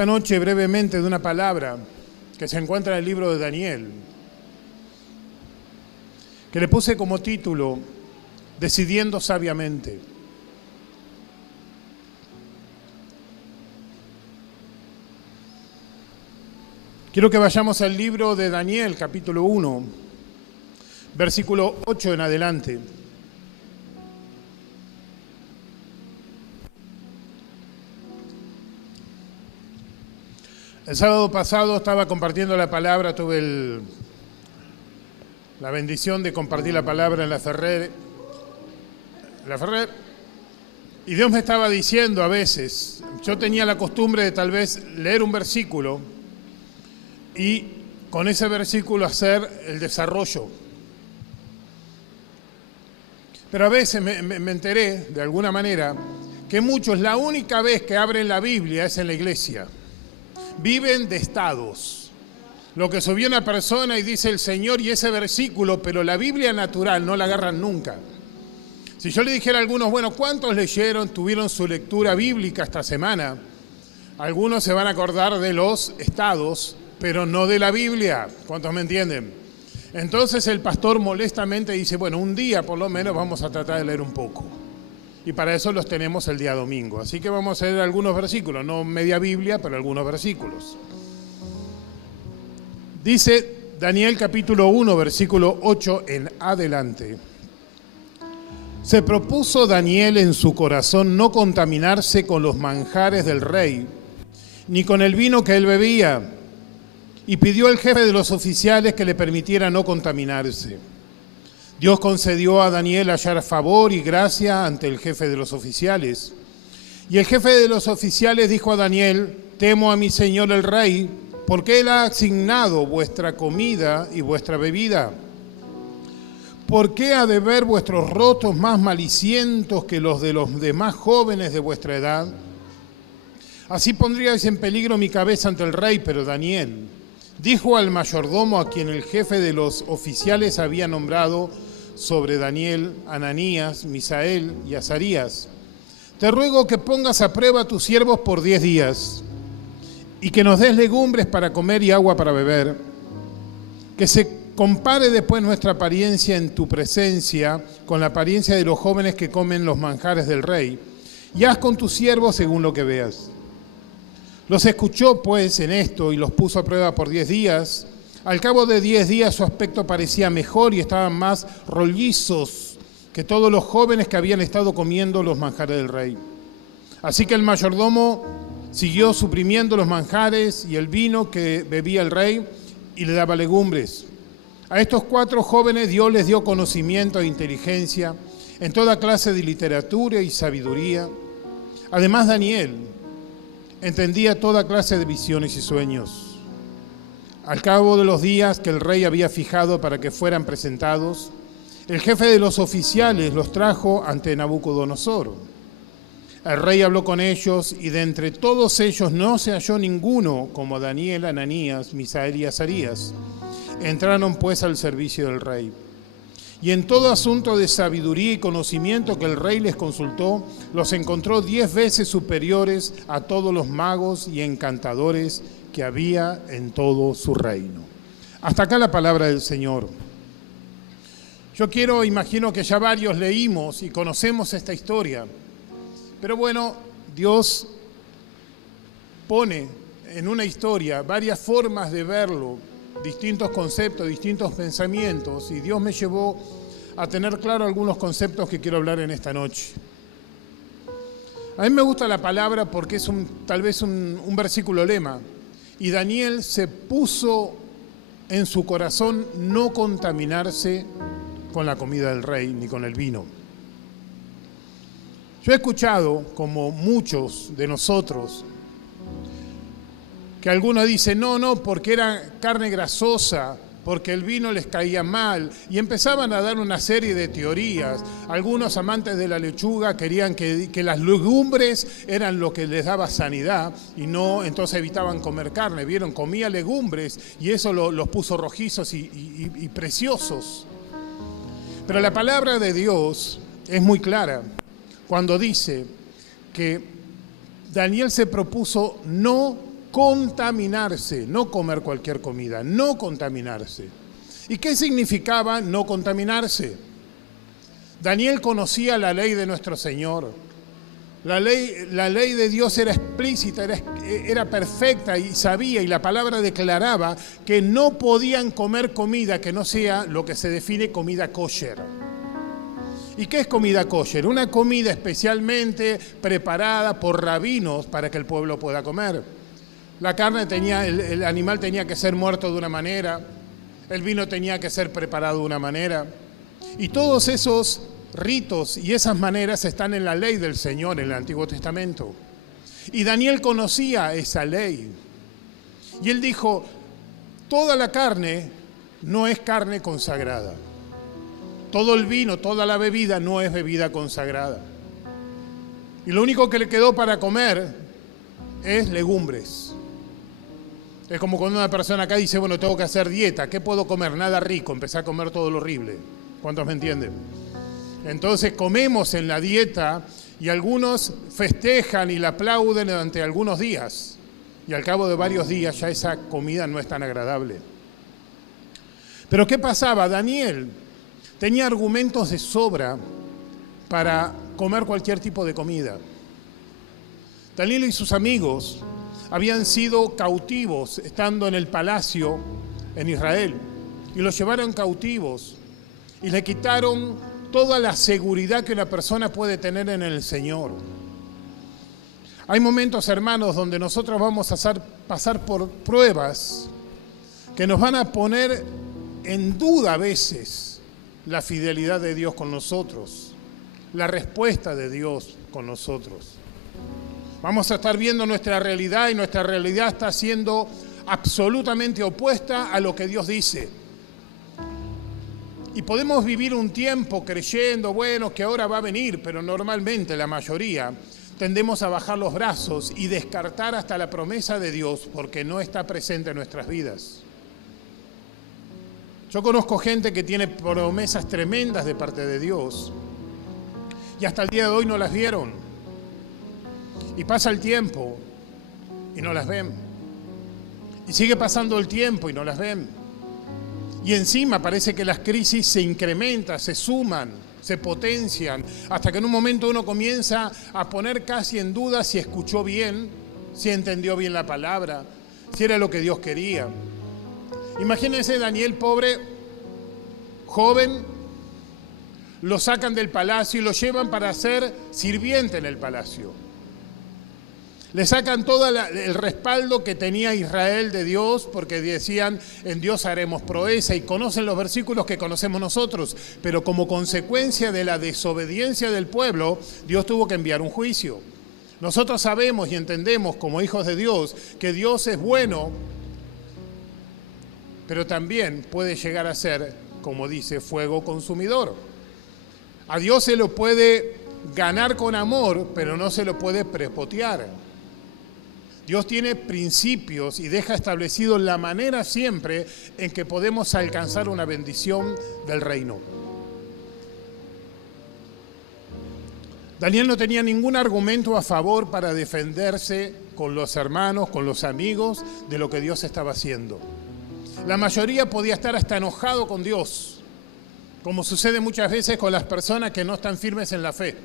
esta noche brevemente de una palabra que se encuentra en el libro de Daniel, que le puse como título, Decidiendo sabiamente. Quiero que vayamos al libro de Daniel, capítulo 1, versículo 8 en adelante. El sábado pasado estaba compartiendo la palabra, tuve la bendición de compartir la palabra en la Ferrer, y Dios me estaba diciendo a veces, yo tenía la costumbre de tal vez leer un versículo y con ese versículo hacer el desarrollo. Pero a veces me enteré, de alguna manera, que muchos, la única vez que abren la Biblia es en la iglesia. Viven de estados. Lo que subió una persona y dice el Señor y ese versículo, pero la Biblia natural no la agarran nunca. Si yo le dijera a algunos, bueno, ¿cuántos leyeron, tuvieron su lectura bíblica esta semana? Algunos se van a acordar de los estados, pero no de la Biblia. ¿Cuántos me entienden? Entonces el pastor molestamente dice, bueno, un día por lo menos vamos a tratar de leer un poco. Y para eso los tenemos el día domingo. Así que vamos a leer algunos versículos, no media Biblia, pero algunos versículos. Dice Daniel capítulo 1, versículo 8 en adelante. Se propuso Daniel en su corazón no contaminarse con los manjares del rey, ni con el vino que él bebía, y pidió al jefe de los oficiales que le permitiera no contaminarse. Dios concedió a Daniel hallar favor y gracia ante el jefe de los oficiales. Y el jefe de los oficiales dijo a Daniel, temo a mi señor el rey, porque él ha asignado vuestra comida y vuestra bebida. ¿Por qué ha de ver vuestros rostros más malicientos que los de los demás jóvenes de vuestra edad? Así pondríais en peligro mi cabeza ante el rey, pero Daniel dijo al mayordomo a quien el jefe de los oficiales había nombrado sobre Daniel, Ananías, Misael y Azarías, te ruego que pongas a prueba a tus siervos por 10 días y que nos des legumbres para comer y agua para beber, que se compare después nuestra apariencia en tu presencia con la apariencia de los jóvenes que comen los manjares del rey, y haz con tus siervos según lo que veas. Los escuchó pues en esto y los puso a prueba por 10 días. Al cabo de 10 días su aspecto parecía mejor y estaban más rollizos que todos los jóvenes que habían estado comiendo los manjares del rey. Así que el mayordomo siguió suprimiendo los manjares y el vino que bebía el rey y le daba legumbres. A estos 4 jóvenes Dios les dio conocimiento e inteligencia en toda clase de literatura y sabiduría. Además Daniel entendía toda clase de visiones y sueños. Al cabo de los días que el rey había fijado para que fueran presentados, el jefe de los oficiales los trajo ante Nabucodonosor. El rey habló con ellos y de entre todos ellos no se halló ninguno como Daniel, Ananías, Misael y Azarías. Entraron pues al servicio del rey. Y en todo asunto de sabiduría y conocimiento que el rey les consultó, los encontró 10 veces superiores a todos los magos y encantadores que había en todo su reino. Hasta acá la palabra del Señor. Yo imagino que ya varios leímos y conocemos esta historia, pero bueno, Dios pone en una historia varias formas de verlo, distintos conceptos, distintos pensamientos, y Dios me llevó a tener claro algunos conceptos que quiero hablar en esta noche. A mí me gusta la palabra porque es tal vez un versículo lema, y Daniel se puso en su corazón no contaminarse con la comida del rey ni con el vino. Yo he escuchado, como muchos de nosotros, que algunos dicen, no, porque era carne grasosa, porque el vino les caía mal, y empezaban a dar una serie de teorías. Algunos amantes de la lechuga querían que las legumbres eran lo que les daba sanidad, y no, entonces evitaban comer carne. Vieron, comía legumbres, y eso los puso rojizos y preciosos. Pero la palabra de Dios es muy clara cuando dice que Daniel se propuso no contaminarse, no comer cualquier comida, no contaminarse. ¿Y qué significaba no contaminarse? Daniel conocía la ley de nuestro Señor. La ley de Dios era explícita, era perfecta y sabía, y la palabra declaraba que no podían comer comida que no sea lo que se define comida kosher. ¿Y qué es comida kosher? Una comida especialmente preparada por rabinos para que el pueblo pueda comer. La carne el animal tenía que ser muerto de una manera, el vino tenía que ser preparado de una manera, y todos esos ritos y esas maneras están en la ley del Señor en el Antiguo Testamento. Y Daniel conocía esa ley. Y él dijo, toda la carne no es carne consagrada. Todo el vino, toda la bebida no es bebida consagrada. Y lo único que le quedó para comer es legumbres. Es como cuando una persona acá dice, bueno, tengo que hacer dieta. ¿Qué puedo comer? Nada rico, empezar a comer todo lo horrible. ¿Cuántos me entienden? Entonces comemos en la dieta y algunos festejan y la aplauden durante algunos días. Y al cabo de varios días ya esa comida no es tan agradable. Pero ¿qué pasaba? Daniel tenía argumentos de sobra para comer cualquier tipo de comida. Daniel y sus amigos habían sido cautivos estando en el palacio en Israel. Y los llevaron cautivos y le quitaron toda la seguridad que una persona puede tener en el Señor. Hay momentos, hermanos, donde nosotros vamos a pasar por pruebas que nos van a poner en duda a veces la fidelidad de Dios con nosotros, la respuesta de Dios con nosotros. Vamos a estar viendo nuestra realidad y nuestra realidad está siendo absolutamente opuesta a lo que Dios dice. Y podemos vivir un tiempo creyendo, bueno, que ahora va a venir, pero normalmente la mayoría tendemos a bajar los brazos y descartar hasta la promesa de Dios porque no está presente en nuestras vidas. Yo conozco gente que tiene promesas tremendas de parte de Dios y hasta el día de hoy no las vieron. Y pasa el tiempo y no las ven. Y sigue pasando el tiempo y no las ven. Y encima parece que las crisis se incrementan, se suman, se potencian, hasta que en un momento uno comienza a poner casi en duda si escuchó bien, si entendió bien la palabra, si era lo que Dios quería. Imagínense Daniel, pobre, joven, lo sacan del palacio y lo llevan para ser sirviente en el palacio. Le sacan todo el respaldo que tenía Israel de Dios, porque decían, en Dios haremos proeza, y conocen los versículos que conocemos nosotros, pero como consecuencia de la desobediencia del pueblo, Dios tuvo que enviar un juicio. Nosotros sabemos y entendemos como hijos de Dios que Dios es bueno, pero también puede llegar a ser, como dice, fuego consumidor. A Dios se lo puede ganar con amor, pero no se lo puede prepotear. Dios tiene principios y deja establecido la manera siempre en que podemos alcanzar una bendición del reino. Daniel no tenía ningún argumento a favor para defenderse con los hermanos, con los amigos, de lo que Dios estaba haciendo. La mayoría podía estar hasta enojado con Dios, como sucede muchas veces con las personas que no están firmes en la fe.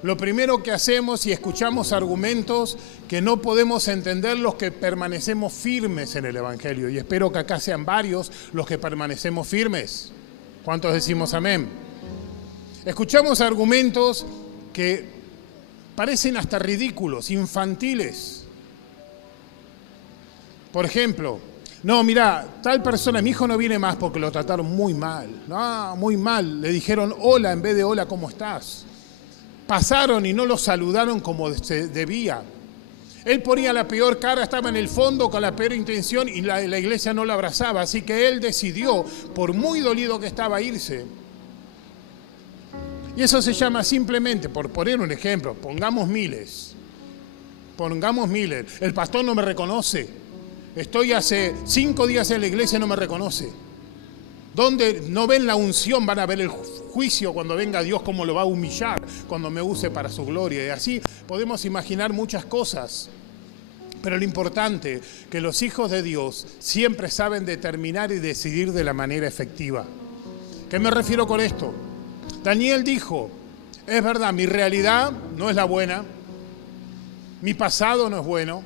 Lo primero que hacemos y escuchamos argumentos que no podemos entender los que permanecemos firmes en el Evangelio. Y espero que acá sean varios los que permanecemos firmes. ¿Cuántos decimos amén? Escuchamos argumentos que parecen hasta ridículos, infantiles. Por ejemplo, no, mira, tal persona, mi hijo no viene más porque lo trataron muy mal. No, muy mal. Le dijeron hola en vez de hola, ¿cómo estás? Pasaron y no lo saludaron como se debía. Él ponía la peor cara, estaba en el fondo con la peor intención y la iglesia no lo abrazaba. Así que él decidió, por muy dolido que estaba, irse. Y eso se llama simplemente, por poner un ejemplo, pongamos miles. El pastor no me reconoce. Estoy hace 5 días en la iglesia y no me reconoce. Donde no ven la unción, van a ver el juicio cuando venga Dios, cómo lo va a humillar cuando me use para su gloria. Y así podemos imaginar muchas cosas. Pero lo importante es que los hijos de Dios siempre saben determinar y decidir de la manera efectiva. ¿Qué me refiero con esto? Daniel dijo, es verdad, mi realidad no es la buena, mi pasado no es bueno,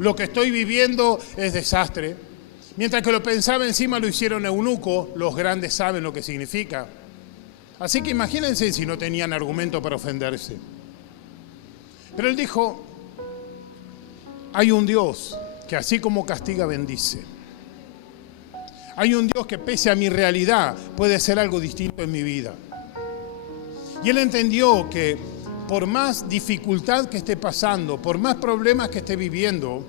lo que estoy viviendo es desastre. Mientras que lo pensaba encima lo hicieron eunuco, los grandes saben lo que significa. Así que imagínense si no tenían argumento para ofenderse. Pero él dijo, hay un Dios que así como castiga, bendice. Hay un Dios que pese a mi realidad puede ser algo distinto en mi vida. Y él entendió que por más dificultad que esté pasando, por más problemas que esté viviendo,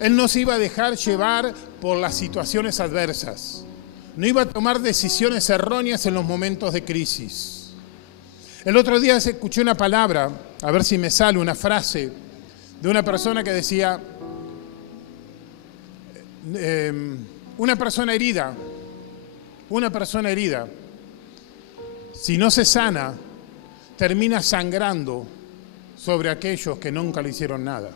él no se iba a dejar llevar por las situaciones adversas. No iba a tomar decisiones erróneas en los momentos de crisis. El otro día escuché una palabra, a ver si me sale una frase, de una persona que decía, una persona herida, si no se sana, termina sangrando sobre aquellos que nunca le hicieron nada.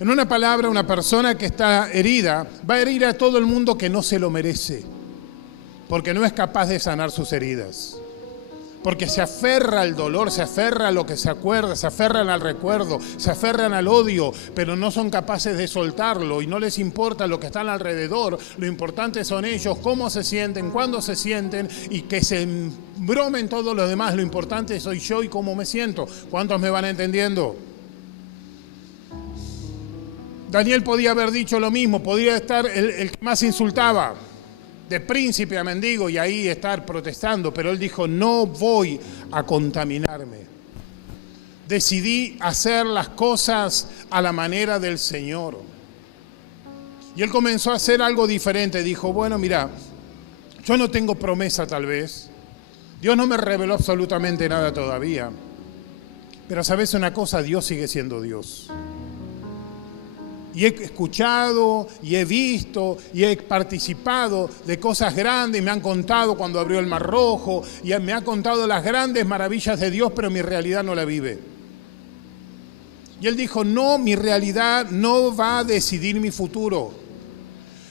En una palabra, una persona que está herida va a herir a todo el mundo que no se lo merece, porque no es capaz de sanar sus heridas. Porque se aferra al dolor, se aferra a lo que se acuerda, se aferran al recuerdo, se aferran al odio, pero no son capaces de soltarlo y no les importa lo que están alrededor. Lo importante son ellos, cómo se sienten, cuándo se sienten y que se embromen todos los demás. Lo importante soy yo y cómo me siento. ¿Cuántos me van entendiendo? Daniel podía haber dicho lo mismo, podría estar el que más insultaba, de príncipe a mendigo, y ahí estar protestando, pero él dijo, no voy a contaminarme. Decidí hacer las cosas a la manera del Señor. Y él comenzó a hacer algo diferente, dijo, bueno, mira, yo no tengo promesa tal vez, Dios no me reveló absolutamente nada todavía, pero ¿sabes una cosa? Dios sigue siendo Dios. Y he escuchado, y he visto, y he participado de cosas grandes. Me han contado cuando abrió el Mar Rojo, y me ha contado las grandes maravillas de Dios, pero mi realidad no la vive. Y él dijo, no, mi realidad no va a decidir mi futuro.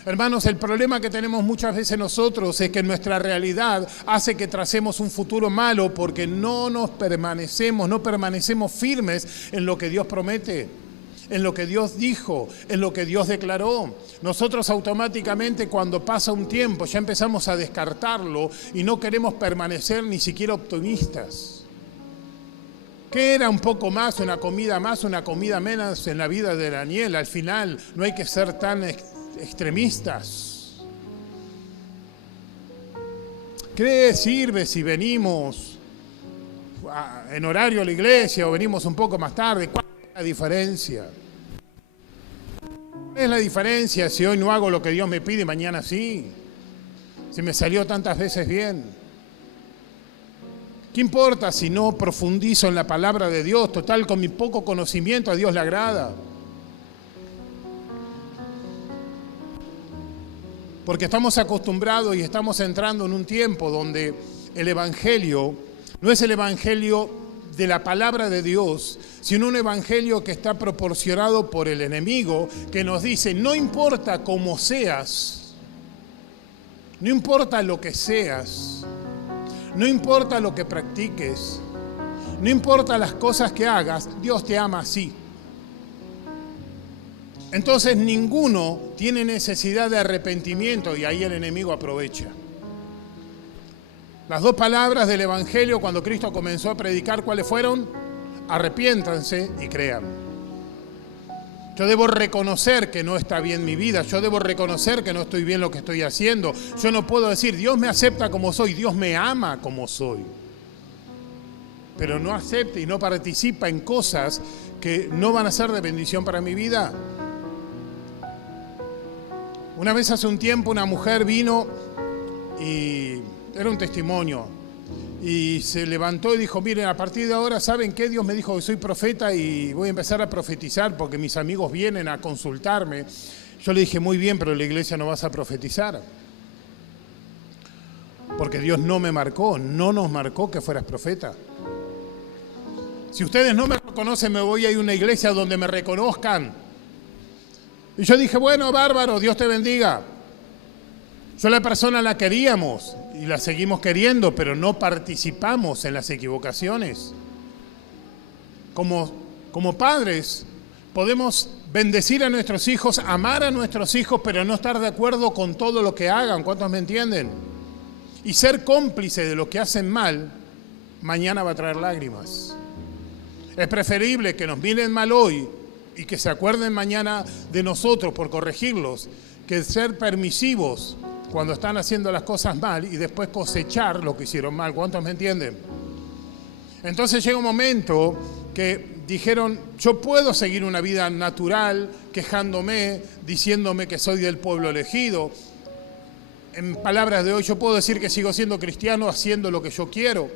Hermanos, el problema que tenemos muchas veces nosotros es que nuestra realidad hace que tracemos un futuro malo porque no permanecemos firmes en lo que Dios promete, en lo que Dios dijo, en lo que Dios declaró. Nosotros automáticamente cuando pasa un tiempo ya empezamos a descartarlo y no queremos permanecer ni siquiera optimistas. ¿Qué era un poco más, una comida menos en la vida de Daniel? Al final no hay que ser tan extremistas. ¿Qué sirve si venimos en horario a la iglesia o venimos un poco más tarde? ¿Cuál es la diferencia? ¿Cuál es la diferencia si hoy no hago lo que Dios me pide y mañana sí? Si me salió tantas veces bien. ¿Qué importa si no profundizo en la palabra de Dios? Total, con mi poco conocimiento a Dios le agrada. Porque estamos acostumbrados y estamos entrando en un tiempo donde el Evangelio no es el Evangelio de la palabra de Dios, sino un Evangelio que está proporcionado por el enemigo, que nos dice, no importa cómo seas, no importa lo que seas, no importa lo que practiques, no importa las cosas que hagas, Dios te ama así. Entonces ninguno tiene necesidad de arrepentimiento y ahí el enemigo aprovecha. Las dos palabras del Evangelio cuando Cristo comenzó a predicar, ¿cuáles fueron? Arrepiéntanse y crean. Yo debo reconocer que no está bien mi vida, yo debo reconocer que no estoy bien lo que estoy haciendo. Yo no puedo decir, Dios me acepta como soy, Dios me ama como soy. Pero no acepta y no participa en cosas que no van a ser de bendición para mi vida. Una vez hace un tiempo una mujer vino y era un testimonio y se levantó y dijo, miren, a partir de ahora, ¿saben qué? Dios me dijo que soy profeta y voy a empezar a profetizar porque mis amigos vienen a consultarme. Yo le dije, muy bien, pero en la iglesia no vas a profetizar. Porque Dios no me marcó, no nos marcó que fueras profeta. Si ustedes no me reconocen, me voy a ir a una iglesia donde me reconozcan. Y yo dije, bueno, bárbaro, Dios te bendiga. Yo la persona la queríamos y la seguimos queriendo, pero no participamos en las equivocaciones. Como padres, podemos bendecir a nuestros hijos, amar a nuestros hijos, pero no estar de acuerdo con todo lo que hagan. ¿Cuántos me entienden? Y ser cómplice de lo que hacen mal, mañana va a traer lágrimas. Es preferible que nos miren mal hoy y que se acuerden mañana de nosotros por corregirlos, que ser permisivos cuando están haciendo las cosas mal y después cosechar lo que hicieron mal. ¿Cuántos me entienden? Entonces llega un momento que dijeron, yo puedo seguir una vida natural, quejándome, diciéndome que soy del pueblo elegido. En palabras de hoy, yo puedo decir que sigo siendo cristiano haciendo lo que yo quiero.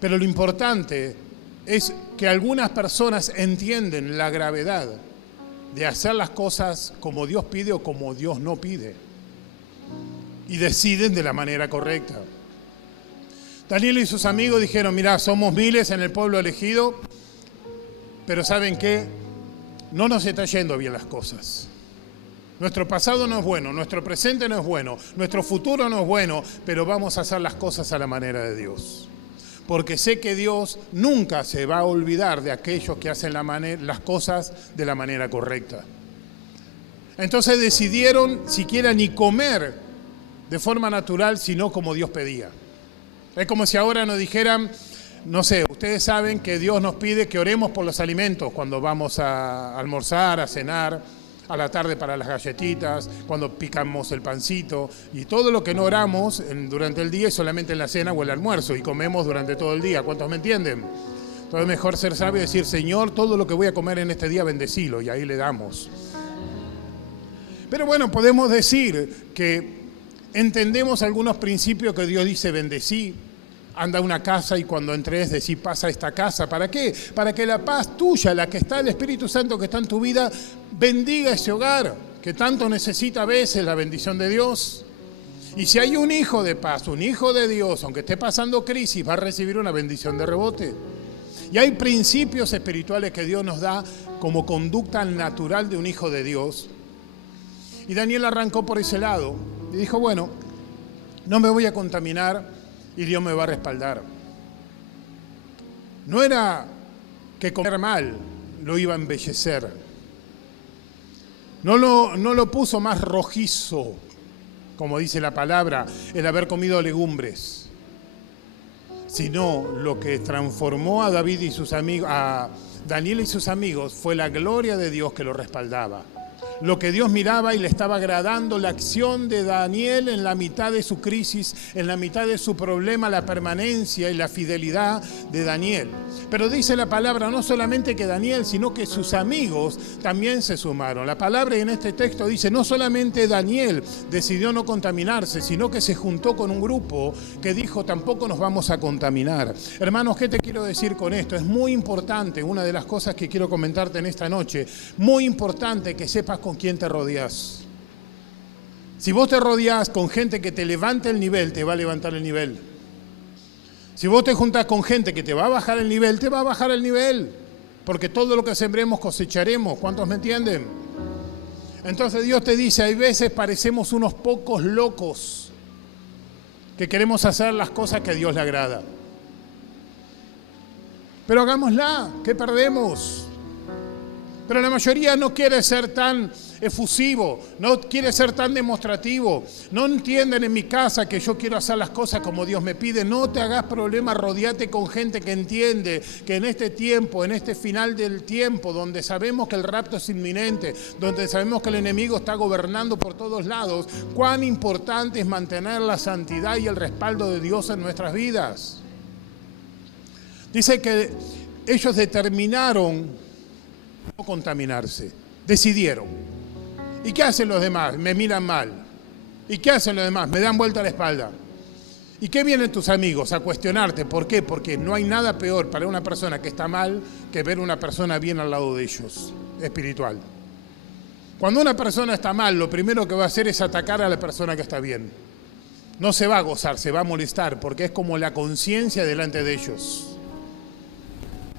Pero lo importante es que algunas personas entienden la gravedad de hacer las cosas como Dios pide o como Dios no pide. Y deciden de la manera correcta. Daniel y sus amigos dijeron, mirá, somos miles en el pueblo elegido, pero ¿saben qué? No nos está yendo bien las cosas. Nuestro pasado no es bueno, nuestro presente no es bueno, nuestro futuro no es bueno, pero vamos a hacer las cosas a la manera de Dios. Porque sé que Dios nunca se va a olvidar de aquellos que hacen las cosas de la manera correcta. Entonces decidieron siquiera ni comer de forma natural, sino como Dios pedía. Es como si ahora nos dijeran, no sé, ustedes saben que Dios nos pide que oremos por los alimentos cuando vamos a almorzar, a cenar, a la tarde para las galletitas, cuando picamos el pancito, y todo lo que no oramos durante el día es solamente en la cena o el almuerzo, y comemos durante todo el día. ¿Cuántos me entienden? Entonces es mejor ser sabio y decir, Señor, todo lo que voy a comer en este día, bendecilo, y ahí le damos. Pero bueno, podemos decir que entendemos algunos principios que Dios dice, bendecí, anda a una casa y cuando entres decí, pasa a esta casa. ¿Para qué? Para que la paz tuya, la que está, el Espíritu Santo que está en tu vida, bendiga ese hogar, que tanto necesita a veces la bendición de Dios. Y si hay un hijo de paz, un hijo de Dios, aunque esté pasando crisis, va a recibir una bendición de rebote. Y hay principios espirituales que Dios nos da como conducta natural de un hijo de Dios. Y Daniel arrancó por ese lado y dijo, bueno, no me voy a contaminar y Dios me va a respaldar. No era que comer mal lo iba a embellecer. No lo puso más rojizo, como dice la palabra, el haber comido legumbres, sino lo que transformó a David y sus amigos, a Daniel y sus amigos, fue la gloria de Dios que lo respaldaba. Lo que Dios miraba y le estaba agradando la acción de Daniel en la mitad de su crisis, en la mitad de su problema, la permanencia y la fidelidad de Daniel. Pero dice la palabra no solamente que Daniel, sino que sus amigos también se sumaron. La palabra en este texto dice no solamente Daniel decidió no contaminarse, sino que se juntó con un grupo que dijo tampoco nos vamos a contaminar. Hermanos, ¿qué te quiero decir con esto? Es muy importante, una de las cosas que quiero comentarte en esta noche, muy importante que sepas con quién te rodeas. Si vos te rodeás con gente que te levante el nivel, te va a levantar el nivel. Si vos te juntás con gente que te va a bajar el nivel, te va a bajar el nivel. Porque todo lo que sembremos cosecharemos. ¿Cuántos me entienden? Entonces Dios te dice, hay veces parecemos unos pocos locos que queremos hacer las cosas que a Dios le agrada. Pero hagámosla, ¿qué perdemos? Pero la mayoría no quiere ser tan efusivo, no quiere ser tan demostrativo. No entienden en mi casa que yo quiero hacer las cosas como Dios me pide. No te hagas problema, rodeate con gente que entiende que en este tiempo, en este final del tiempo, donde sabemos que el rapto es inminente, donde sabemos que el enemigo está gobernando por todos lados, cuán importante es mantener la santidad y el respaldo de Dios en nuestras vidas. Dice que ellos determinaron no contaminarse, decidieron. ¿Y qué hacen los demás? Me miran mal. ¿Y qué hacen los demás? Me dan vuelta a la espalda. ¿Y qué vienen tus amigos? A cuestionarte. ¿Por qué? Porque no hay nada peor para una persona que está mal que ver una persona bien al lado de ellos, espiritual. Cuando una persona está mal, lo primero que va a hacer es atacar a la persona que está bien. No se va a gozar, se va a molestar, porque es como la conciencia delante de ellos.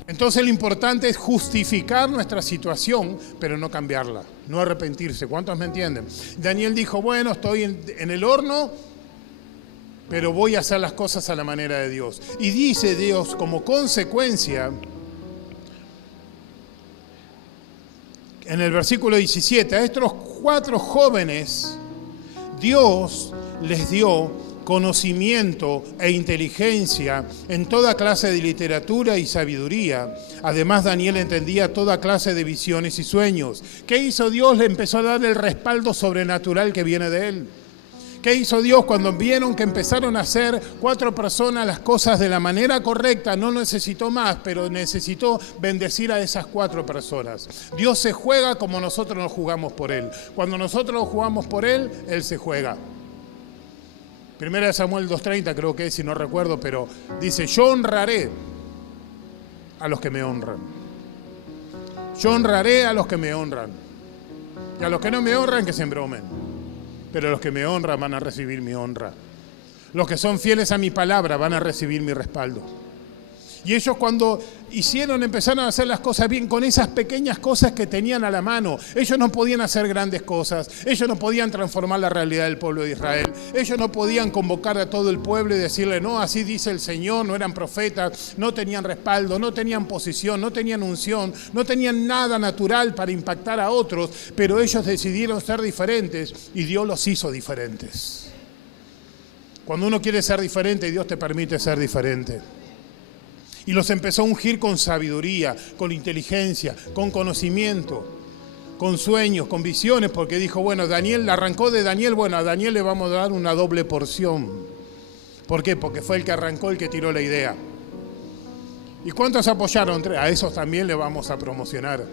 Entonces lo importante es justificar nuestra situación, pero no cambiarla, no arrepentirse. ¿Cuántos me entienden? Daniel dijo, bueno, estoy en el horno, pero voy a hacer las cosas a la manera de Dios. Y dice Dios, como consecuencia, en el versículo 17, a estos 4 jóvenes, Dios les dio conocimiento e inteligencia en toda clase de literatura y sabiduría. Además, Daniel entendía toda clase de visiones y sueños. ¿Qué hizo Dios? Le empezó a dar el respaldo sobrenatural que viene de él. ¿Qué hizo Dios cuando vieron que empezaron a hacer 4 personas las cosas de la manera correcta? No necesitó más, pero necesitó bendecir a esas 4 personas. Dios se juega como nosotros nos jugamos por Él. Cuando nosotros nos jugamos por Él, Él se juega. Primera de Samuel 2:30 creo que es, si no recuerdo, pero dice, yo honraré a los que me honran. Yo honraré a los que me honran. Y a los que no me honran, que se embromen. Pero los que me honran van a recibir mi honra. Los que son fieles a mi palabra van a recibir mi respaldo. Y ellos cuando empezaron a hacer las cosas bien con esas pequeñas cosas que tenían a la mano. Ellos no podían hacer grandes cosas. Ellos no podían transformar la realidad del pueblo de Israel. Ellos no podían convocar a todo el pueblo y decirle, no, así dice el Señor, no eran profetas, no tenían respaldo, no tenían posición, no tenían unción, no tenían nada natural para impactar a otros, pero ellos decidieron ser diferentes y Dios los hizo diferentes. Cuando uno quiere ser diferente, Dios te permite ser diferente. Y los empezó a ungir con sabiduría, con inteligencia, con conocimiento, con sueños, con visiones, porque dijo, bueno, Daniel arrancó de Daniel, bueno, a Daniel le vamos a dar una doble porción. ¿Por qué? Porque fue el que arrancó, el que tiró la idea. ¿Y cuántos apoyaron? A esos también le vamos a promocionar.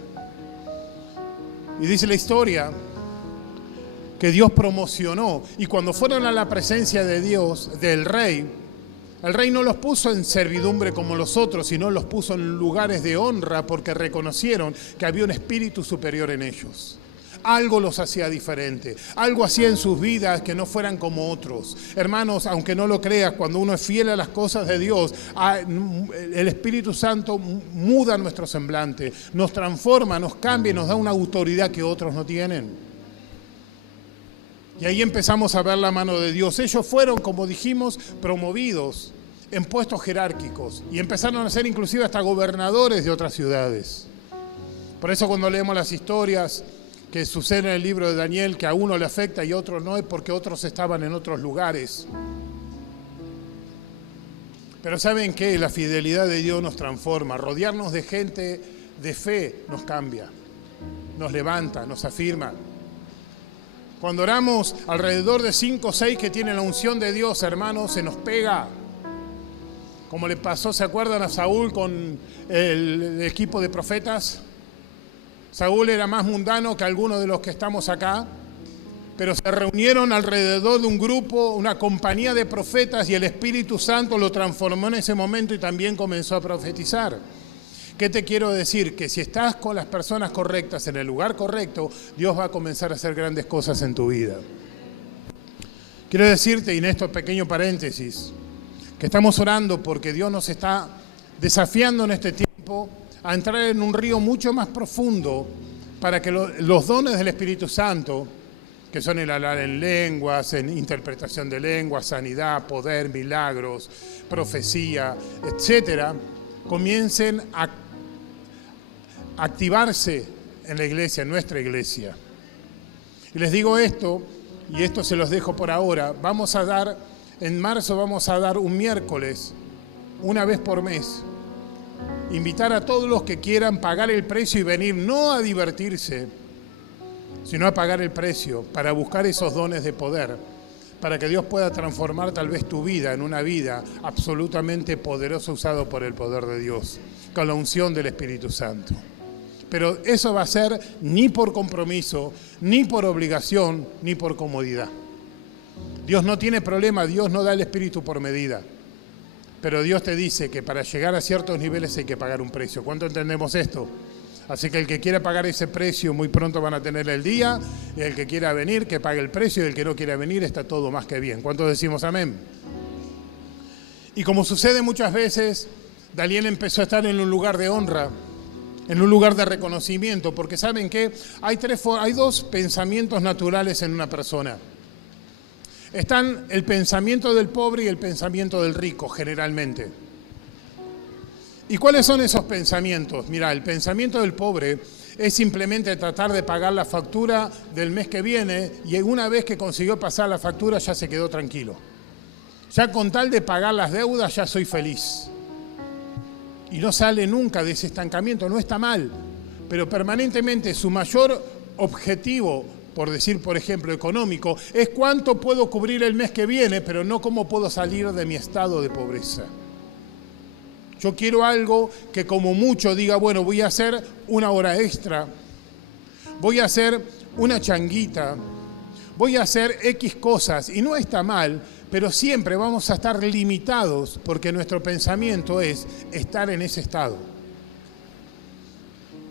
Y dice la historia que Dios promocionó, y cuando fueron a la presencia de Dios, del rey, el rey no los puso en servidumbre como los otros, sino los puso en lugares de honra porque reconocieron que había un espíritu superior en ellos. Algo los hacía diferente, algo hacía en sus vidas que no fueran como otros. Hermanos, aunque no lo creas, cuando uno es fiel a las cosas de Dios, el Espíritu Santo muda nuestro semblante, nos transforma, nos cambia y nos da una autoridad que otros no tienen. Y ahí empezamos a ver la mano de Dios. Ellos fueron, como dijimos, promovidos en puestos jerárquicos y empezaron a ser inclusive hasta gobernadores de otras ciudades. Por eso cuando leemos las historias que suceden en el libro de Daniel, que a uno le afecta y a otro no, es porque otros estaban en otros lugares. Pero ¿saben qué? La fidelidad de Dios nos transforma. Rodearnos de gente de fe nos cambia, nos levanta, nos afirma. Cuando oramos alrededor de 5 o 6 que tienen la unción de Dios, hermanos, se nos pega. Como le pasó, ¿se acuerdan a Saúl con el equipo de profetas? Saúl era más mundano que algunos de los que estamos acá, pero se reunieron alrededor de un grupo, una compañía de profetas, y el Espíritu Santo lo transformó en ese momento y también comenzó a profetizar. ¿Qué te quiero decir? Que si estás con las personas correctas, en el lugar correcto, Dios va a comenzar a hacer grandes cosas en tu vida. Quiero decirte, y en este pequeño paréntesis, que estamos orando porque Dios nos está desafiando en este tiempo a entrar en un río mucho más profundo para que los dones del Espíritu Santo, que son el hablar en lenguas, en interpretación de lenguas, sanidad, poder, milagros, profecía, etcétera, comiencen a activarse en la iglesia, en nuestra iglesia. Y les digo esto, y esto se los dejo por ahora, en marzo vamos a dar un miércoles, una vez por mes, invitar a todos los que quieran pagar el precio y venir, no a divertirse, sino a pagar el precio para buscar esos dones de poder, para que Dios pueda transformar tal vez tu vida en una vida absolutamente poderosa, usado por el poder de Dios, con la unción del Espíritu Santo. Pero eso va a ser ni por compromiso, ni por obligación, ni por comodidad. Dios no tiene problema, Dios no da el Espíritu por medida. Pero Dios te dice que para llegar a ciertos niveles hay que pagar un precio. ¿Cuánto entendemos esto? Así que el que quiera pagar ese precio, muy pronto van a tener el día. Y el que quiera venir, que pague el precio. Y el que no quiera venir, está todo más que bien. ¿Cuántos decimos amén? Y como sucede muchas veces, Daniel empezó a estar en un lugar de honra, en un lugar de reconocimiento, porque ¿saben qué? Hay dos pensamientos naturales en una persona. Están el pensamiento del pobre y el pensamiento del rico, generalmente. ¿Y cuáles son esos pensamientos? Mira, el pensamiento del pobre es simplemente tratar de pagar la factura del mes que viene y una vez que consiguió pasar la factura ya se quedó tranquilo. Ya con tal de pagar las deudas ya soy feliz. Y no sale nunca de ese estancamiento, no está mal, pero permanentemente su mayor objetivo, por decir, por ejemplo, económico, es cuánto puedo cubrir el mes que viene, pero no cómo puedo salir de mi estado de pobreza. Yo quiero algo que como mucho diga, bueno, voy a hacer una hora extra, voy a hacer una changuita, voy a hacer X cosas, y no está mal, pero siempre vamos a estar limitados porque nuestro pensamiento es estar en ese estado.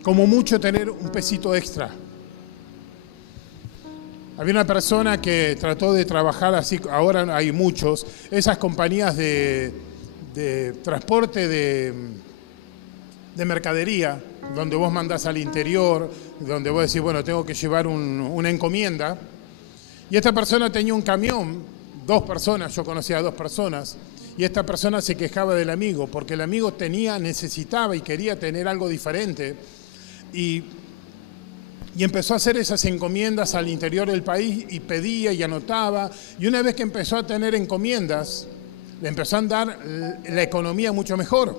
Como mucho tener un pesito extra. Había una persona que trató de trabajar así, ahora hay muchos, esas compañías de transporte de mercadería, donde vos mandás al interior, donde vos decís, bueno, tengo que llevar una encomienda. Y esta persona tenía un camión, 2 personas, yo conocía a 2 personas, y esta persona se quejaba del amigo, porque el amigo necesitaba y quería tener algo diferente, y empezó a hacer esas encomiendas al interior del país, y pedía y anotaba, y una vez que empezó a tener encomiendas, le empezó a andar la economía mucho mejor.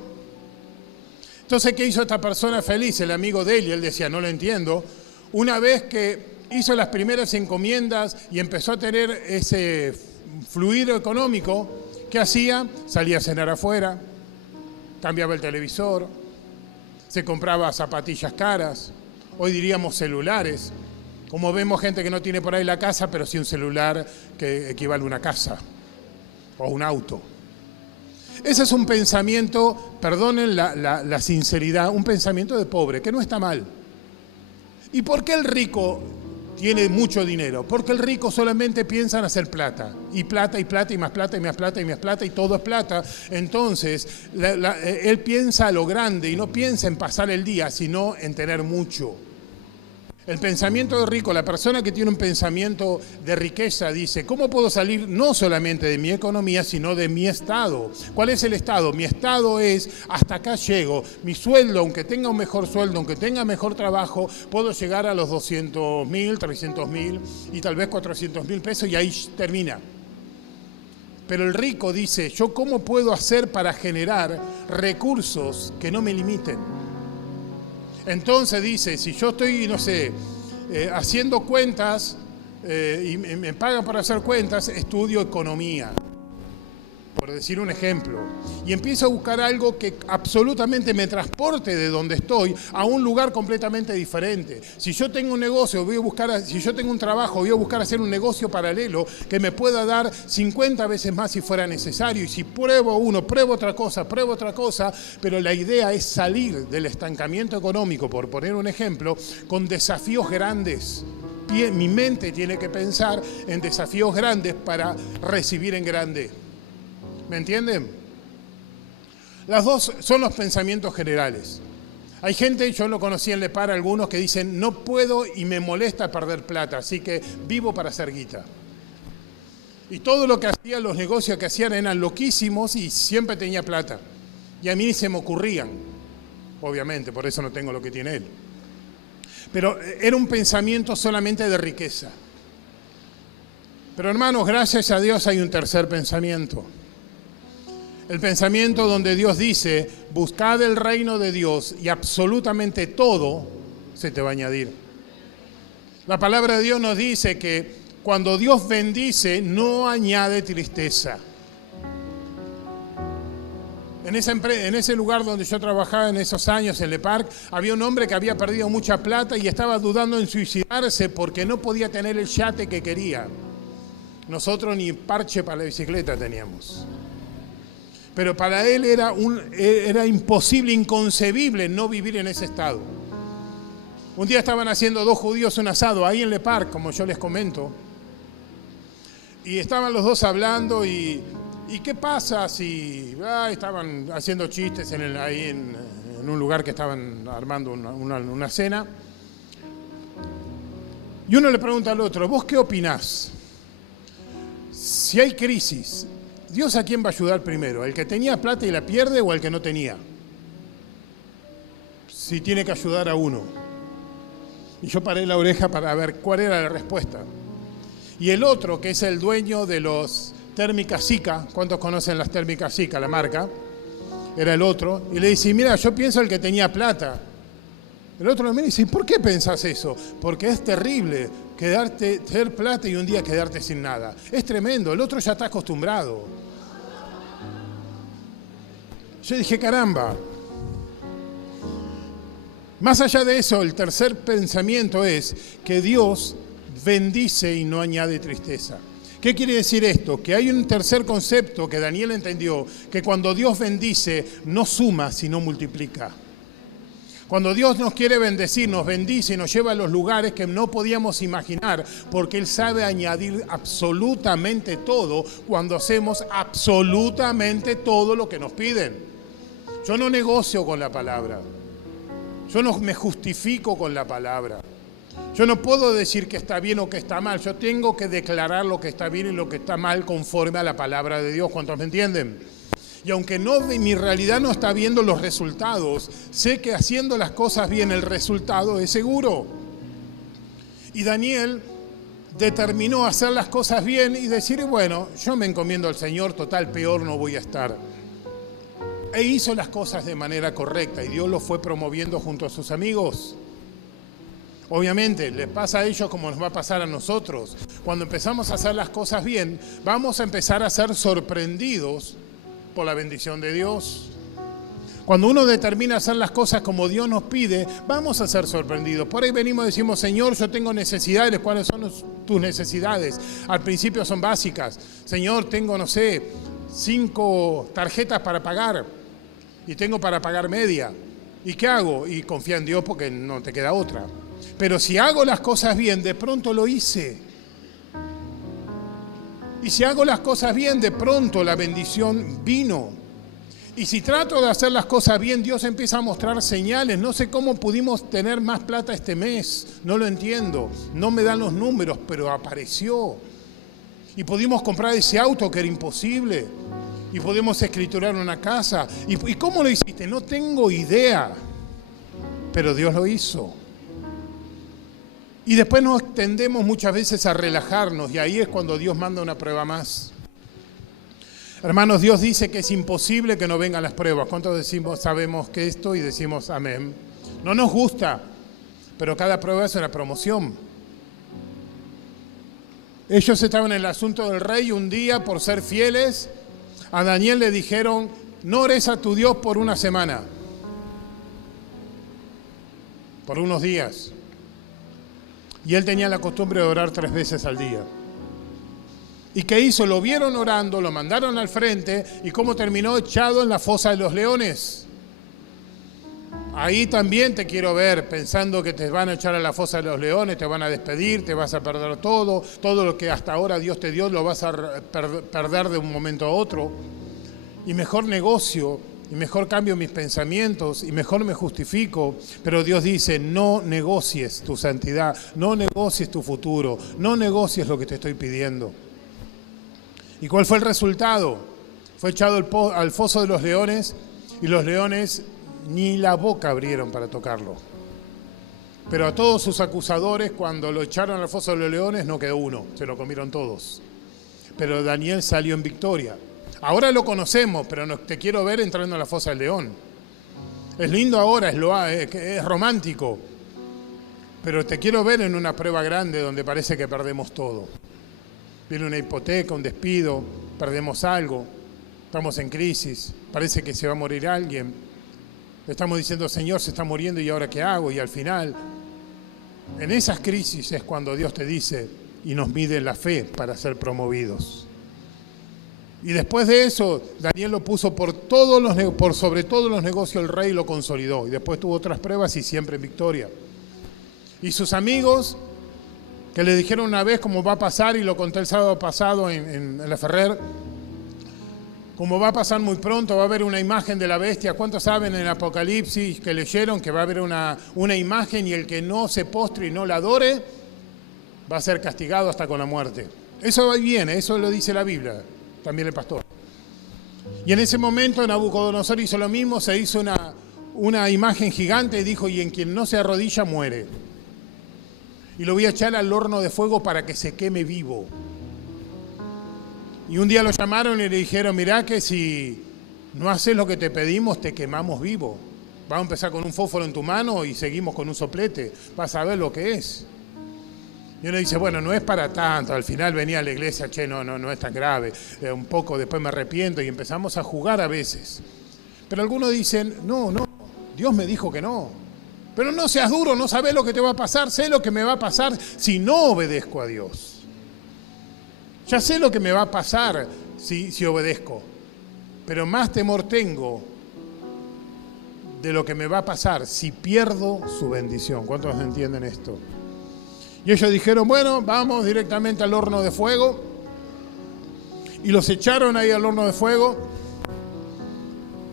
Entonces, ¿qué hizo esta persona feliz? El amigo de él, y él decía, no lo entiendo. Una vez que hizo las primeras encomiendas y empezó a tener ese fluido económico, ¿qué hacía? Salía a cenar afuera, cambiaba el televisor, se compraba zapatillas caras, hoy diríamos celulares. Como vemos gente que no tiene por ahí la casa, pero sí un celular que equivale a una casa o un auto. Ese es un pensamiento, perdonen la sinceridad, un pensamiento de pobre, que no está mal. ¿Y por qué el rico tiene mucho dinero? Porque el rico solamente piensa en hacer plata. Y plata, y plata, y más plata, y más plata, y más plata, y todo es plata. Entonces, él piensa a lo grande y no piensa en pasar el día, sino en tener mucho. El pensamiento de rico, la persona que tiene un pensamiento de riqueza dice, ¿cómo puedo salir no solamente de mi economía, sino de mi estado? ¿Cuál es el estado? Mi estado es, hasta acá llego. Mi sueldo, aunque tenga un mejor sueldo, aunque tenga mejor trabajo, puedo llegar a los 200.000, 300.000 y tal vez 400.000 pesos y ahí termina. Pero el rico dice, ¿yo cómo puedo hacer para generar recursos que no me limiten? Entonces dice, si yo estoy, no sé, haciendo cuentas y me pagan para hacer cuentas, estudio economía, por decir un ejemplo. Y empiezo a buscar algo que absolutamente me transporte de donde estoy a un lugar completamente diferente. Si yo tengo un negocio, si yo tengo un trabajo, voy a buscar hacer un negocio paralelo que me pueda dar 50 veces más si fuera necesario. Y si pruebo uno, pruebo otra cosa, pero la idea es salir del estancamiento económico, por poner un ejemplo, con desafíos grandes. Mi mente tiene que pensar en desafíos grandes para recibir en grande. ¿Me entienden? Las dos son los pensamientos generales. Hay gente, yo lo conocí en Lepar, algunos que dicen, no puedo y me molesta perder plata, así que vivo para hacer guita. Y todo lo que hacían, los negocios que hacían eran loquísimos y siempre tenía plata. Y a mí ni se me ocurrían, obviamente, por eso no tengo lo que tiene él. Pero era un pensamiento solamente de riqueza. Pero hermanos, gracias a Dios hay un tercer pensamiento. El pensamiento donde Dios dice, buscad el reino de Dios y absolutamente todo se te va a añadir. La palabra de Dios nos dice que cuando Dios bendice, no añade tristeza. En ese lugar donde yo trabajaba en esos años, en Le Parc, había un hombre que había perdido mucha plata y estaba dudando en suicidarse porque no podía tener el yate que quería. Nosotros ni parche para la bicicleta teníamos. Pero para él era imposible, inconcebible no vivir en ese estado. Un día estaban haciendo 2 judíos un asado ahí en Le Parc, como yo les comento. Y estaban los dos hablando y ¿qué pasa si estaban haciendo chistes ahí en un lugar que estaban armando una cena? Y uno le pregunta al otro, ¿vos qué opinás? Si hay crisis, ¿Dios a quién va a ayudar primero? ¿El que tenía plata y la pierde o el que no tenía? Si tiene que ayudar a uno. Y yo paré la oreja para ver cuál era la respuesta. Y el otro, que es el dueño de los térmicas Sika, ¿cuántos conocen las térmicas Sika, la marca? Era el otro. Y le dice, mira, yo pienso el que tenía plata. El otro le mira y dice, ¿por qué pensás eso? Porque es terrible tener plata y un día quedarte sin nada. Es tremendo, el otro ya está acostumbrado. Yo dije, caramba. Más allá de eso, el tercer pensamiento es que Dios bendice y no añade tristeza. ¿Qué quiere decir esto? Que hay un tercer concepto que Daniel entendió, que cuando Dios bendice, no suma, sino multiplica. Cuando Dios nos quiere bendecir, nos bendice y nos lleva a los lugares que no podíamos imaginar, porque Él sabe añadir absolutamente todo cuando hacemos absolutamente todo lo que nos piden. Yo no negocio con la palabra. Yo no me justifico con la palabra. Yo no puedo decir que está bien o que está mal. Yo tengo que declarar lo que está bien y lo que está mal conforme a la palabra de Dios. ¿Cuántos me entienden? Y aunque mi realidad no está viendo los resultados, sé que haciendo las cosas bien el resultado es seguro. Y Daniel determinó hacer las cosas bien y decir, bueno, yo me encomiendo al Señor, total, peor no voy a estar. E hizo las cosas de manera correcta y Dios lo fue promoviendo junto a sus amigos. Obviamente, les pasa a ellos como nos va a pasar a nosotros. Cuando empezamos a hacer las cosas bien, vamos a empezar a ser sorprendidos por la bendición de Dios. Cuando uno determina hacer las cosas como Dios nos pide, vamos a ser sorprendidos. Por ahí venimos y decimos, Señor, yo tengo necesidades. ¿Cuáles son tus necesidades? Al principio son básicas. Señor, tengo, 5 tarjetas para pagar y tengo para pagar media. ¿Y qué hago? Y confía en Dios porque no te queda otra. Pero si hago las cosas bien, de pronto lo hice. Y si hago las cosas bien, de pronto la bendición vino. Y si trato de hacer las cosas bien, Dios empieza a mostrar señales. No sé cómo pudimos tener más plata este mes. No lo entiendo. No me dan los números, pero apareció. Y pudimos comprar ese auto que era imposible. Y pudimos escriturar una casa. ¿Y cómo lo hiciste? No tengo idea. Pero Dios lo hizo. Y después nos tendemos muchas veces a relajarnos y ahí es cuando Dios manda una prueba más. Hermanos, Dios dice que es imposible que no vengan las pruebas. ¿Cuántos sabemos que esto y decimos amén? No nos gusta, pero cada prueba es una promoción. Ellos estaban en el asunto del rey y un día, por ser fieles, a Daniel le dijeron, no ores a tu Dios por una semana, por unos días. Y él tenía la costumbre de orar 3 veces al día. ¿Y qué hizo? Lo vieron orando, lo mandaron al frente y cómo terminó echado en la fosa de los leones. Ahí también te quiero ver pensando que te van a echar a la fosa de los leones, te van a despedir, te vas a perder todo lo que hasta ahora Dios te dio lo vas a perder de un momento a otro. Y mejor negocio, y mejor cambio mis pensamientos, y mejor me justifico. Pero Dios dice, no negocies tu santidad, no negocies tu futuro, no negocies lo que te estoy pidiendo. ¿Y cuál fue el resultado? Fue echado al foso de los leones, y los leones ni la boca abrieron para tocarlo. Pero a todos sus acusadores, cuando lo echaron al foso de los leones, no quedó uno, se lo comieron todos. Pero Daniel salió en victoria. Ahora lo conocemos, pero no te quiero ver entrando en la fosa del león. Es lindo ahora, es romántico, pero te quiero ver en una prueba grande donde parece que perdemos todo. Viene una hipoteca, un despido, perdemos algo, estamos en crisis, parece que se va a morir alguien. Estamos diciendo, Señor, se está muriendo y ahora ¿qué hago? Y al final, en esas crisis es cuando Dios te dice y nos mide la fe para ser promovidos. Y después de eso, Daniel lo puso por sobre todos los negocios, el rey lo consolidó. Y después tuvo otras pruebas y siempre en victoria. Y sus amigos, que le dijeron una vez cómo va a pasar, y lo conté el sábado pasado en La Ferrer, como va a pasar muy pronto, va a haber una imagen de la bestia. ¿Cuántos saben en el Apocalipsis que leyeron que va a haber una imagen y el que no se postre y no la adore va a ser castigado hasta con la muerte? Eso viene, eso lo dice la Biblia, también el pastor. Y en ese momento Nabucodonosor hizo lo mismo, se hizo una imagen gigante y dijo, y en quien no se arrodilla muere. Y lo voy a echar al horno de fuego para que se queme vivo. Y un día lo llamaron y le dijeron, mirá que si no haces lo que te pedimos, te quemamos vivo. Vamos a empezar con un fósforo en tu mano y seguimos con un soplete. Vas a ver lo que es. Y uno dice, bueno, no es para tanto. Al final venía a la iglesia, che, no es tan grave. Un poco después me arrepiento y empezamos a jugar a veces. Pero algunos dicen, no, Dios me dijo que no. Pero no seas duro, no sabes lo que te va a pasar. Sé lo que me va a pasar si no obedezco a Dios. Ya sé lo que me va a pasar si obedezco, pero más temor tengo de lo que me va a pasar si pierdo su bendición. ¿Cuántos entienden esto? Y ellos dijeron, bueno, vamos directamente al horno de fuego. Y los echaron ahí al horno de fuego,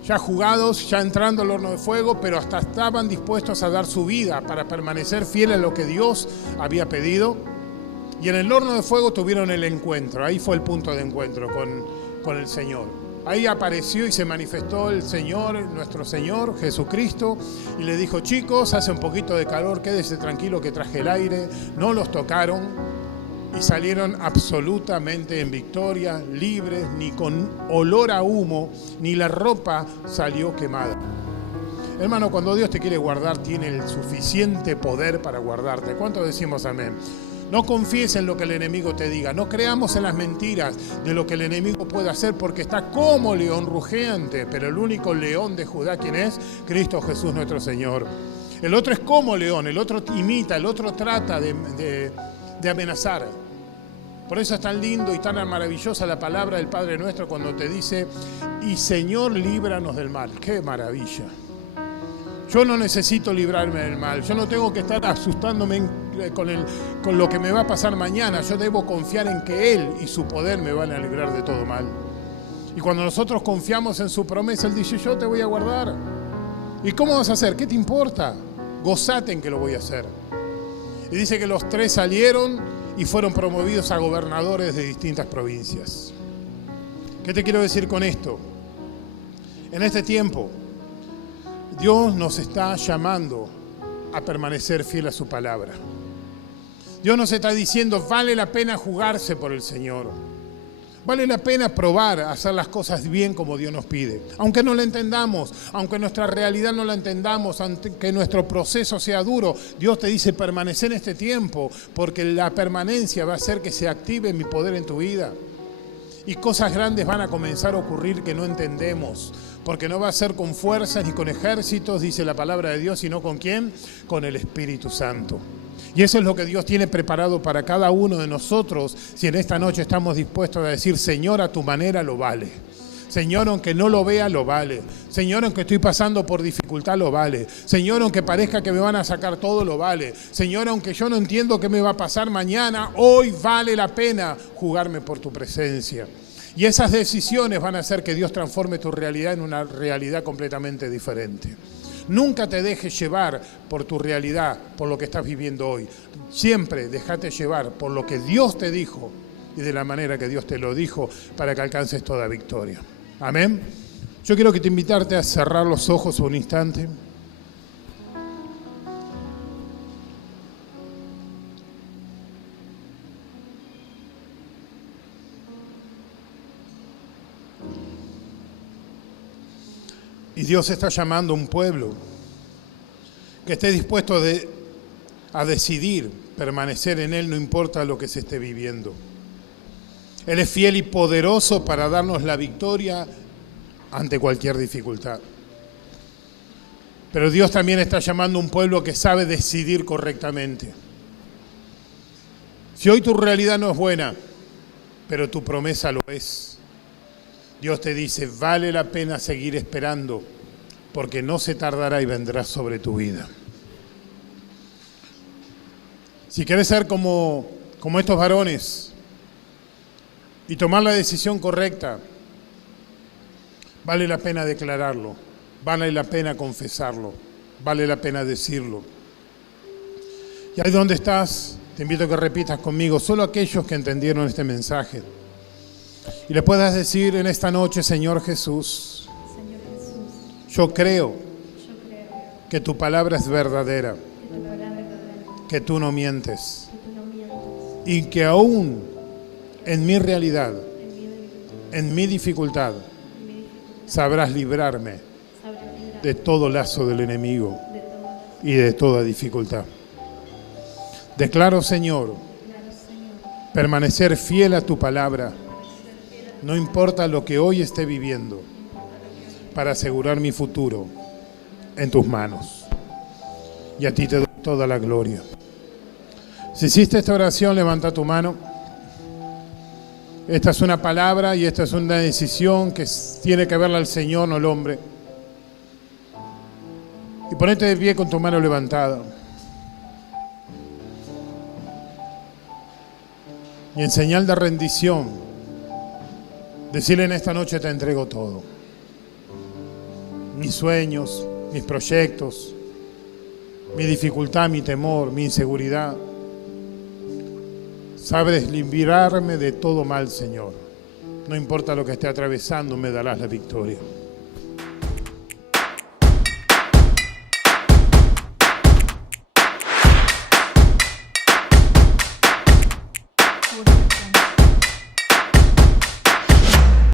ya jugados, ya entrando al horno de fuego, pero hasta estaban dispuestos a dar su vida para permanecer fieles a lo que Dios había pedido. Y en el horno de fuego tuvieron el encuentro. Ahí fue el punto de encuentro con el Señor. Ahí apareció y se manifestó el Señor, nuestro Señor Jesucristo, y le dijo, chicos, hace un poquito de calor, quédese tranquilo que traje el aire. No los tocaron y salieron absolutamente en victoria, libres, ni con olor a humo, ni la ropa salió quemada. Hermano, cuando Dios te quiere guardar, tiene el suficiente poder para guardarte. ¿Cuántos decimos amén? No confíes en lo que el enemigo te diga. No creamos en las mentiras de lo que el enemigo puede hacer, porque está como león rugiente. Pero el único león de Judá, ¿quién es? Cristo Jesús nuestro Señor. El otro es como león, el otro imita, el otro trata de amenazar. Por eso es tan lindo y tan maravillosa la palabra del Padre Nuestro cuando te dice, y Señor, líbranos del mal. ¡Qué maravilla! Yo no necesito librarme del mal. Yo no tengo que estar asustándome con lo que me va a pasar mañana. Yo debo confiar en que Él y su poder me van a librar de todo mal. Y cuando nosotros confiamos en su promesa, Él dice, yo te voy a guardar. ¿Y cómo vas a hacer? ¿Qué te importa? Gozate en que lo voy a hacer. Y dice que los tres salieron y fueron promovidos a gobernadores de distintas provincias. ¿Qué te quiero decir con esto? En este tiempo, Dios nos está llamando a permanecer fiel a su palabra. Dios nos está diciendo, vale la pena jugarse por el Señor. Vale la pena probar a hacer las cosas bien como Dios nos pide. Aunque no la entendamos, aunque nuestra realidad no la entendamos, aunque nuestro proceso sea duro, Dios te dice, permanecer en este tiempo, porque la permanencia va a hacer que se active mi poder en tu vida. Y cosas grandes van a comenzar a ocurrir que no entendemos, porque no va a ser con fuerzas ni con ejércitos, dice la palabra de Dios, sino ¿con quién? Con el Espíritu Santo. Y eso es lo que Dios tiene preparado para cada uno de nosotros, si en esta noche estamos dispuestos a decir, Señor, a tu manera lo vale. Señor, aunque no lo vea, lo vale. Señor, aunque estoy pasando por dificultad, lo vale. Señor, aunque parezca que me van a sacar todo, lo vale. Señor, aunque yo no entiendo qué me va a pasar mañana, hoy vale la pena jugarme por tu presencia. Y esas decisiones van a hacer que Dios transforme tu realidad en una realidad completamente diferente. Nunca te dejes llevar por tu realidad, por lo que estás viviendo hoy. Siempre déjate llevar por lo que Dios te dijo y de la manera que Dios te lo dijo para que alcances toda victoria. Amén. Yo quiero que te invitarte a cerrar los ojos un instante. Y Dios está llamando a un pueblo que esté dispuesto a decidir permanecer en Él, no importa lo que se esté viviendo. Él es fiel y poderoso para darnos la victoria ante cualquier dificultad. Pero Dios también está llamando a un pueblo que sabe decidir correctamente. Si hoy tu realidad no es buena, pero tu promesa lo es, Dios te dice, vale la pena seguir esperando, porque no se tardará y vendrá sobre tu vida. Si querés ser como estos varones y tomar la decisión correcta, vale la pena declararlo, vale la pena confesarlo, vale la pena decirlo. Y ahí donde estás, te invito a que repitas conmigo, solo aquellos que entendieron este mensaje. Y le puedas decir en esta noche, Señor Jesús, yo creo que tu palabra es verdadera, que tú no mientes, y que aún en mi realidad, en mi dificultad, sabrás librarme de todo lazo del enemigo y de toda dificultad. Declaro, Señor, permanecer fiel a tu palabra, no importa lo que hoy esté viviendo, para asegurar mi futuro en tus manos. Y a ti te doy toda la gloria. Si hiciste esta oración, levanta tu mano. Esta es una palabra y esta es una decisión que tiene que verla al Señor, no al hombre. Y ponete de pie con tu mano levantada. Y en señal de rendición, decirle en esta noche te entrego todo. Mis sueños, mis proyectos, mi dificultad, mi temor, mi inseguridad. Sabes librarme de todo mal, Señor. No importa lo que esté atravesando, me darás la victoria.